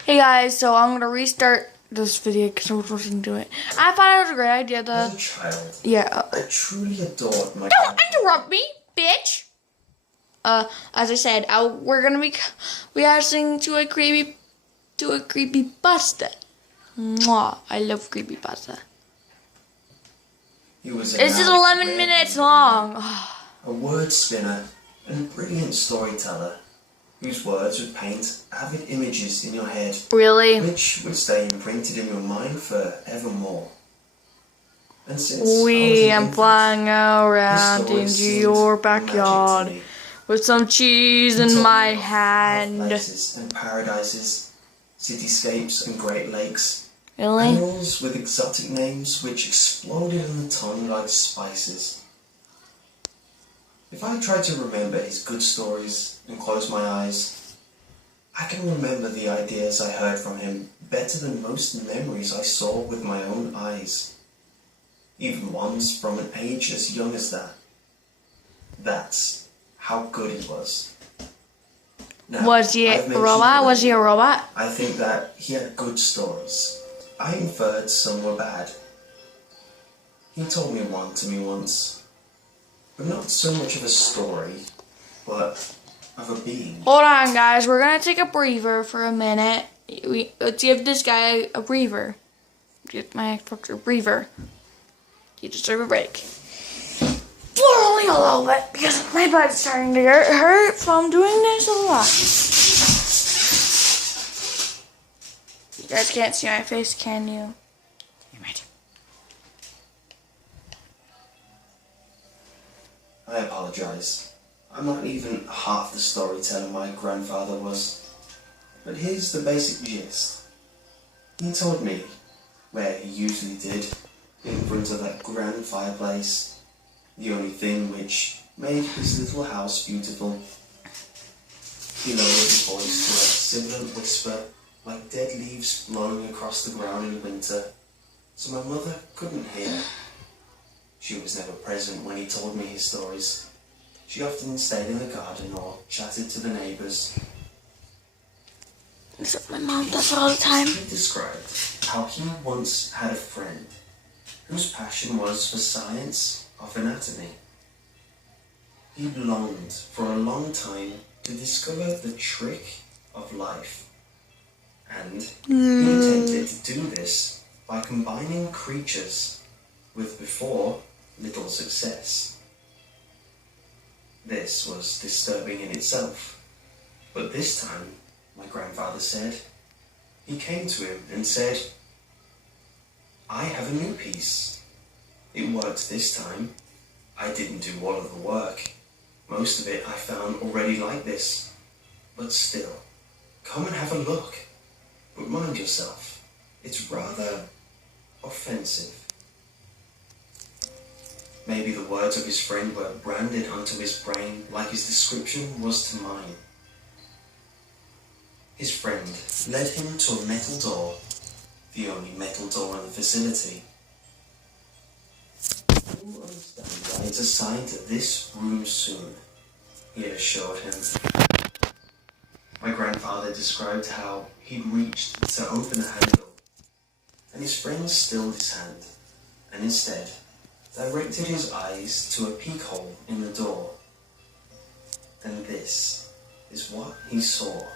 Hey guys, so I'm gonna restart this video because I was listening to it. I thought it was a great idea. As a child, Yeah. I truly adored my Don't interrupt me, bitch. As I said, we're gonna be reacting to a creepy pasta. Mwah! I love creepy pasta. This is 11 minutes long. A word spinner and brilliant storyteller whose words would paint avid images in your head, Really? which would stay imprinted in your mind forevermore. And since I'm flying around into your backyard with some cheese in my hand. Places and paradises, cityscapes and great lakes. Really? Animals with exotic names which exploded on the tongue like spices. If I try to remember his good stories and close my eyes, I can remember the ideas I heard from him better than most memories I saw with my own eyes, even ones from an age as young as that. That's how good he was. Now, Was he a robot? Was he a robot? I think that he had good stories. I inferred some were bad. He told me one to me once, but not so much of a story, but of a being. Hold on, guys. We're gonna take a breather for a minute. Let's give this guy a breather. Get my Xbox a breather. You deserve a break. Only a little bit because my butt's starting to get hurt from doing this a lot. You guys can't see my face, can you? Damn it. I apologize. I'm not even half the storyteller my grandfather was. But here's the basic gist. He told me, where he usually did, in front of that grand fireplace, the only thing which made his little house beautiful. He lowered his voice to a sibilant whisper, like dead leaves blowing across the ground in winter, so my mother couldn't hear. She was never present when he told me his stories. She often stayed in the garden or chatted to the neighbours. My mom does all the time. He described how he once had a friend whose passion was for science of anatomy. He longed for a long time to discover the trick of life, and he intended to do this by combining creatures with before little success. This was disturbing in itself, but this time, my grandfather said, he came to him and said, "I have a new piece. It worked this time. I didn't do all of the work. Most of it I found already like this. But still, come and have a look. But mind yourself, it's rather offensive." Maybe the words of his friend were branded onto his brain like his description was to mine. His friend led him to a metal door, the only metal door in the facility. "You will understand why it's assigned to this room soon," he assured him. My grandfather described how he'd reached to open the handle, and his friend stilled his hand, and instead directed his eyes to a peek hole in the door. And this is what he saw.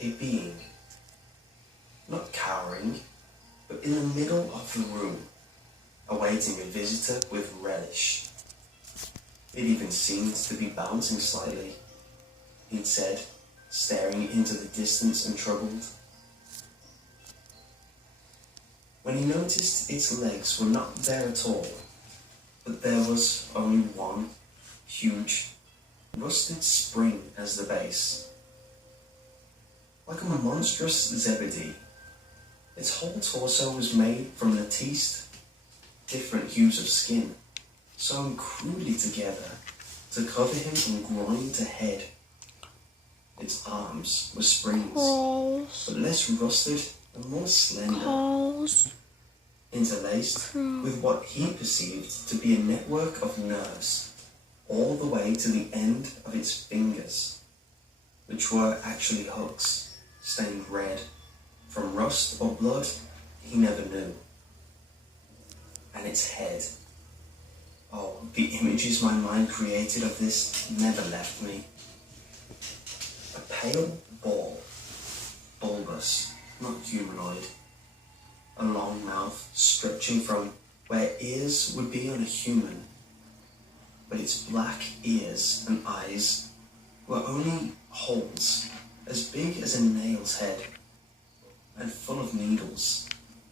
A being, not cowering, but in the middle of the room, awaiting a visitor with relish. It even seemed to be bouncing slightly, he'd said, staring into the distance and troubled. When he noticed its legs were not there at all, but there was only one huge, rusted spring as the base. Like a monstrous zebedee, its whole torso was made from latticed, different hues of skin, sewn crudely together to cover him from groin to head. Its arms were springs, but less rusted and more slender, interlaced with what he perceived to be a network of nerves, all the way to the end of its fingers. which were actually hooks, stained red. From rust or blood, he never knew. And its head. Oh, the images my mind created of this never left me. A pale ball, bulbous, not humanoid. A long mouth stretching from where ears would be on a human. But its black ears and eyes were only holes as big as a nail's head and full of needles,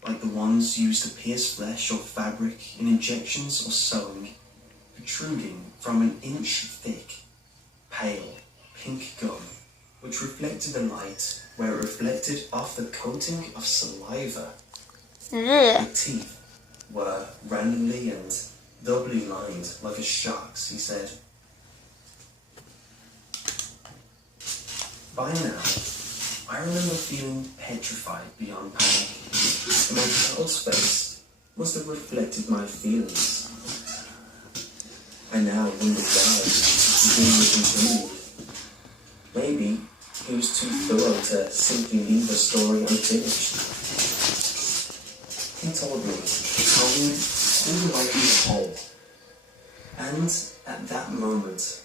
like the ones used to pierce flesh or fabric in injections or sewing, protruding from an inch thick, pale, pink gum, which reflected the light where it reflected off the coating of saliva. The teeth were randomly and doubly lined like a shark's, he said. By now, I remember feeling petrified beyond panic. My child's face must have reflected my feelings. I now wondered why the dream was continued. Maybe he was too thorough to simply leave the story unfinished. He told me how we'd pulled away from the hole, and at that moment